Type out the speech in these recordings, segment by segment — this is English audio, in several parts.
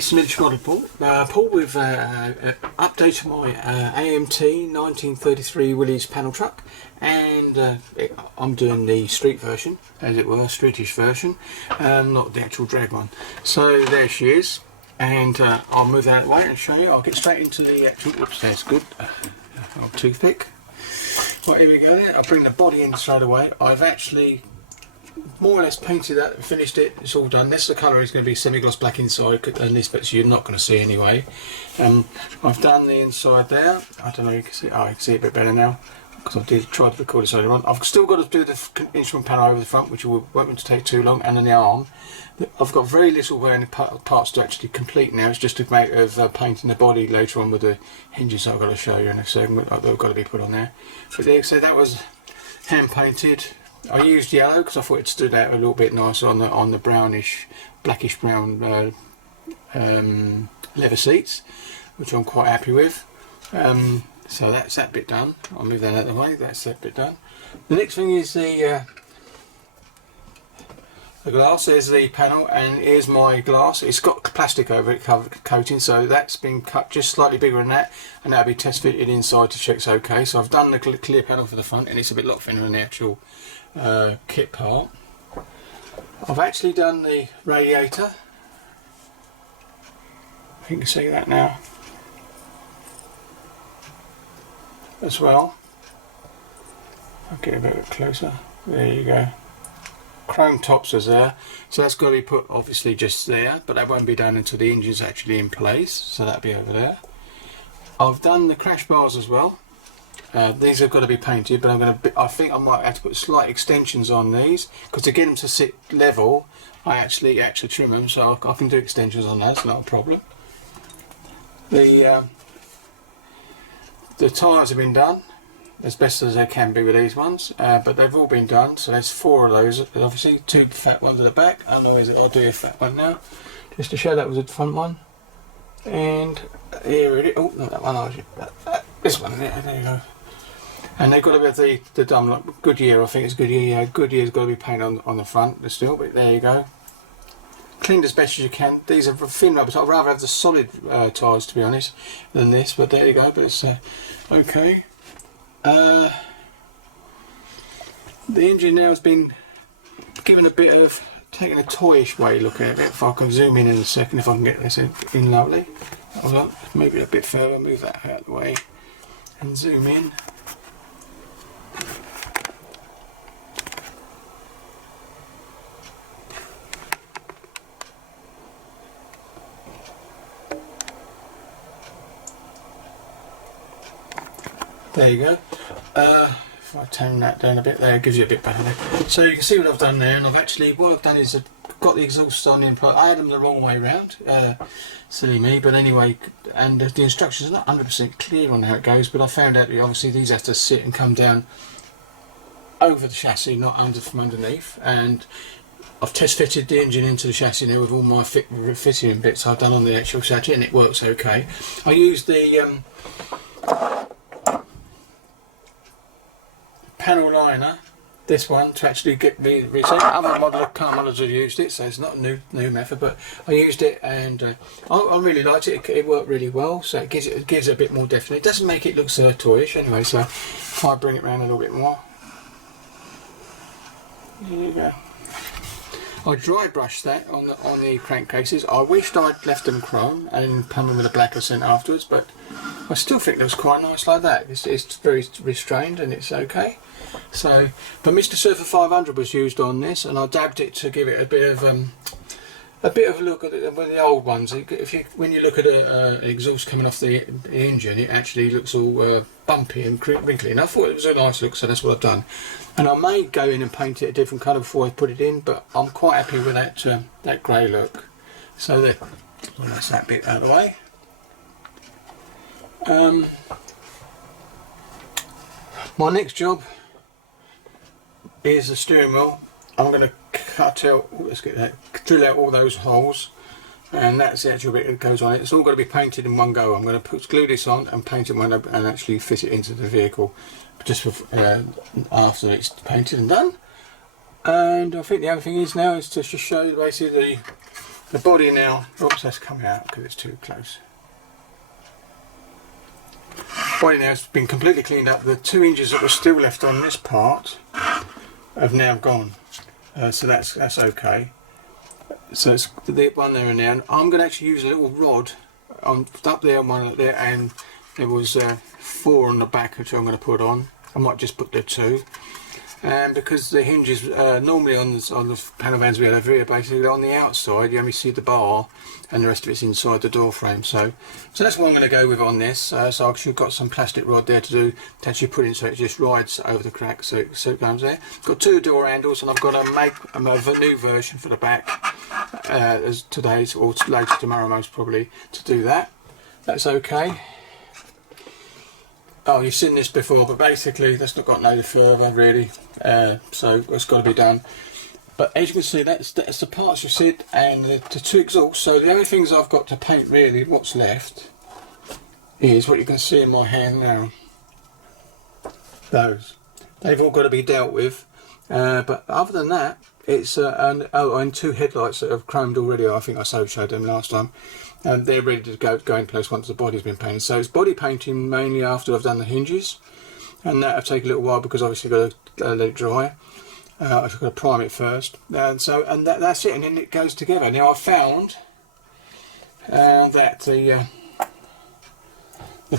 Yes, miniature model Paul with update to my AMT 1933 Willys panel truck, and I'm doing the street version, as it were, streetish version, not the actual drag one. So there she is, and I'll move that out of the way and show you. I'll get straight into the actual, oops, that's good, old toothpick. Right, here we go then. I'll bring the body in straight away. I've actually more or less painted that, finished it, it's all done. This, the colour is going to be semi-gloss black inside, and this bit you're not going to see anyway. I've done the inside there. I don't know, you can see, oh, you can see it a bit better now, because I did try to record this earlier on. I've still got to do the instrument panel over the front, which won't want to take too long, and then the arm. I've got very little wearing parts to actually complete now. It's just a matter of painting the body later on with the hinges I've got to show you in a second. They've got to be put on there. But there, so that was hand painted. I used yellow because I thought it stood out a little bit nicer on the brownish, blackish brown leather seats, which I'm quite happy with. So that's that bit done. I'll move that out of the way. That's that bit done. The next thing is the glass. There's the panel, and here's my glass. It's got plastic over it, coating, so that's been cut just slightly bigger than that, and that'll be test fitted inside to check it's okay. So I've done the clear panel for the front, and it's a bit lot thinner than the actual kit part. I've actually done the radiator. You can see that now as well. I'll get a bit closer. There you go. Chrome tops is there, so that's got to be put obviously just there, but that won't be done until the engine's actually in place, so that'll be over there. I've done the crash bars as well. These have got to be painted, but I think I might have to put slight extensions on these, because to get them to sit level I actually trim them, so I can do extensions on that, it's not a problem. The tyres have been done as best as they can be with these ones, but they've all been done, so there's 4 of those, obviously 2 fat ones at the back. I'll do a fat one now, just to show that was the front one. And here it is. Oh, not that one, this one, there you go. And they've got to have the dumb, like Goodyear, I think it's Goodyear, yeah, Goodyear's got to be painted on the front still, but there you go. Cleaned as best as you can. These are thin rubber, I'd rather have the solid tyres, to be honest, than this, but there you go, but it's okay. The engine now has been given a bit of, taking a toyish way looking at it. If I can zoom in a second, if I can get this in lovely. I'll move it a bit further, move that out of the way and zoom in. There you go. If I tone that down a bit there, it gives you a bit better there. So you can see what I've done there, and what I've done is I've got the exhaust on in place. I had them the wrong way round, silly me, but anyway, and the instructions are not 100% clear on how it goes, but I found out that obviously these have to sit and come down over the chassis, not from underneath, and I've test fitted the engine into the chassis now with all my fitting bits I've done on the actual chassis, and it works okay. I used the panel liner, this one, to actually get me reset. Other car models have used it, so it's not a new method, but I used it, and I really liked it. It worked really well, so it gives it a bit more definite. It doesn't make it look so toyish anyway, so if I bring it around a little bit more, there you go. I dry brushed that on the crankcases. I wished I'd left them chrome and pun them with a black accent afterwards, but I still think it looks quite nice like that. It's very restrained and it's okay. So, but Mr. Surfer 500 was used on this, and I dabbed it to give it a bit of a look at it with the old ones. When you look at an exhaust coming off the engine, it actually looks all bumpy and wrinkly, and I thought it was a nice look, so that's what I've done. And I may go in and paint it a different colour before I put it in, but I'm quite happy with that grey look. So that's that bit out of the way. My next job is the steering wheel. I'm going to cut out, drill out all those holes, and that's the actual bit that goes on it. It's all got to be painted in one go. I'm going to glue this on and paint it and actually fit it into the vehicle just after it's painted and done. And I think the other thing is now is to just show you basically The body now, oops, that's coming out because it's too close. Body now has been completely cleaned up. The 2 inches that were still left on this part have now gone, so that's okay. So it's the one there and there. I'm going to actually use a little rod on up there and one up there, and there was 4 on the back which I'm going to put on. I might just put the 2. And because the hinges normally on the panel vans we have here, basically on the outside you only see the bar and the rest of it's inside the door frame. So that's what I'm going to go with on this. So I've actually got some plastic rod there to actually put in so it just rides over the crack, so it comes there. Got 2 door handles, and I've got to make a new version for the back as today's or later tomorrow most probably to do that. That's okay. Oh, you've seen this before, but basically that's not got no further really, so it's got to be done. But as you can see, that's the parts you see, and the 2 exhausts. So the only things I've got to paint really, what's left, is what you can see in my hand now. Those, they've all got to be dealt with. But other than that, it's and 2 headlights that have chromed already. I think I showed them last time. And they're ready to go in place once the body's been painted. So it's body painting mainly after I've done the hinges, and that'll take a little while because obviously I've got to let it dry. I've got to prime it first, and that's it, and then it goes together. Now I found that the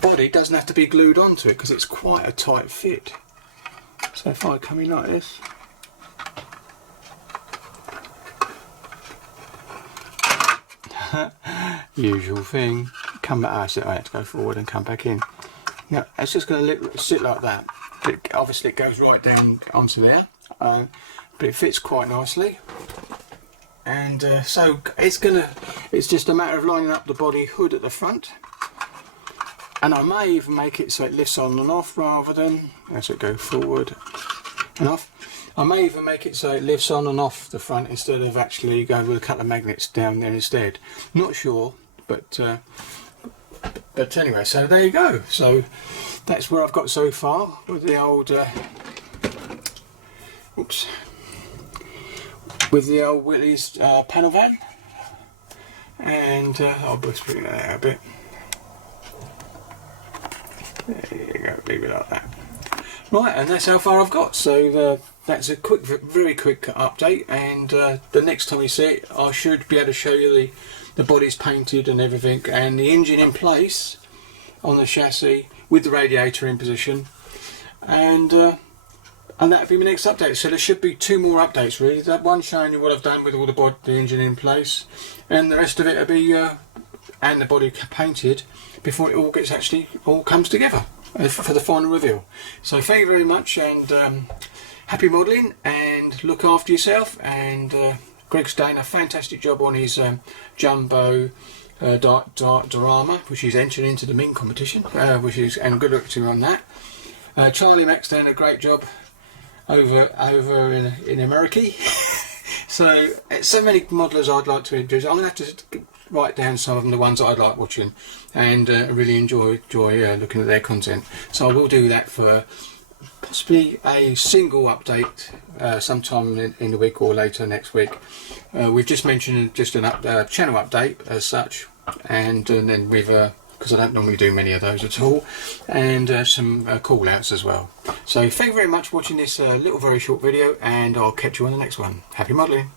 body doesn't have to be glued onto it because it's quite a tight fit. So if I come in like this, usual thing, come back. I had to go forward and come back in. Now it's just going to sit like that. Obviously it goes right down onto there, but it fits quite nicely. And so it's just a matter of lining up the body hood at the front. And I may even make it so it lifts on and off rather than as it goes forward and off. I may even make it so it lifts on and off the front instead of actually going with a couple of magnets down there instead. Not sure, but anyway, so there you go. So that's where I've got so far with the old with the old Willys panel van. And I'll just bring that out a bit. There you go, leave it like that. Right, and that's how far I've got. So that's a very quick update, and the next time you see it I should be able to show you the body's painted and everything, and the engine in place on the chassis with the radiator in position, and that'll be my next update. So there should be 2 more updates really. That one showing you what I've done with all the engine in place, and the rest of it will be and the body painted before it all comes together for the final reveal. So thank you very much, and happy modelling, and look after yourself. And Greg's done a fantastic job on his jumbo diorama, which he's entered into the Min competition, and good luck to him on that. Charlie Mack's done a great job over in America. So many modellers I'd like to introduce. I'm going to have to write down some of them, the ones I like watching, and really enjoy looking at their content. So I will do that for possibly a single update sometime in the week or later next week. We've just mentioned just an channel update as such, and then we've because I don't normally do many of those at all, and some call outs as well. So thank you very much for watching this little very short video, and I'll catch you on the next one. Happy modelling.